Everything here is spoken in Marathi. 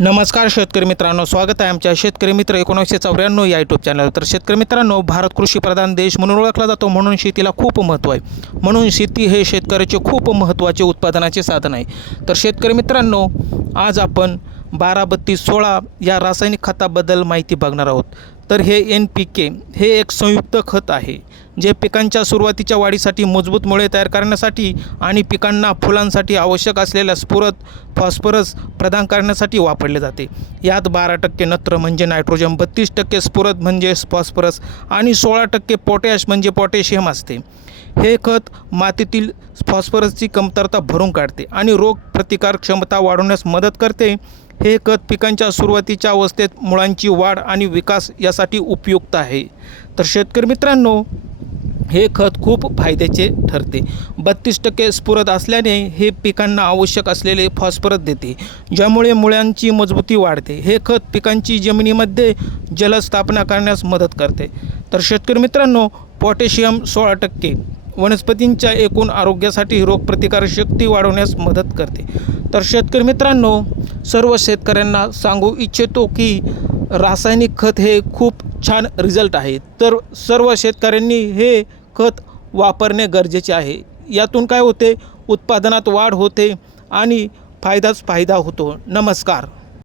नमस्कार शेतकरी मित्रांनो स्वागत आहे आमच्या शेतकरी मित्र एकोणीसशे चौऱ्याण्णव या यूट्यूब चॅनल तर शेतकरी मित्रांनो भारत कृषीप्रधान देश म्हणून ओळखला जातो म्हणून शेतीला खूप महत्त्व आहे. म्हणून शेती हे शेतकऱ्याचे खूप महत्त्वाचे उत्पादनाचे साधन आहे. तर शेतकरी मित्रांनो आज आपण बारा बत्तीस सोळा या रासायनिक खताबद्दल माहिती बघणार आहोत. तर हे एन पी के हे एक संयुक्त खत आहे जे पिकांच्या सुरुवातीच्या वाढीसाठी मजबूत मुळे तयार करण्यासाठी आणि पिकांना फुलांसाठी आवश्यक असलेल्या स्फुरत फॉस्फरस प्रदान करण्यासाठी वापरले जाते. यात बारा टक्के नत्र म्हणजे नायट्रोजन बत्तीस टक्के स्फुरत म्हणजे फॉस्फरस आणि सोळा टक्के पोटॅश म्हणजे पोटॅशियम असते. हे खत मातीतील फॉस्फरसची कमतरता भरून काढते आणि रोग प्रतिकार क्षमता वाढवण्यास मदत करते. हे खत पिकांच्या सुरुवातीच्या अवस्थेत मुळांची वाढ आणि विकास यासाठी उपयुक्त आहे. तर शेतकरी मित्रांनो हे खत खूप फायद्याचे ठरते. बत्तीस टक्के स्फुरद असल्याने हे पिकांना आवश्यक असलेले फॉस्फरस देते ज्यामुळे मुळ्यांची मजबूती वाढते. हे खत पिकांची जमिनीमध्ये जलस्थापना करण्यास मदत करते. तर शेतकरी मित्रांनो पोटॅशियम सोळा टक्के वनस्पतींच्या एकूण आरोग्यासाठी रोगप्रतिकारशक्ती वाढवण्यास मदत करते. तर शेतकरी मित्रांनो सर्व शेतकऱ्यांना सांगू इच्छितो की रासायनिक खत हे खूप छान रिझल्ट आहे. तर सर्व शेतकऱ्यांनी हे खत वापरणे गरजेचे आहे. यातून काय होते? उत्पादनात वाढ होते आणि फायदाच फायदा होतो. नमस्कार.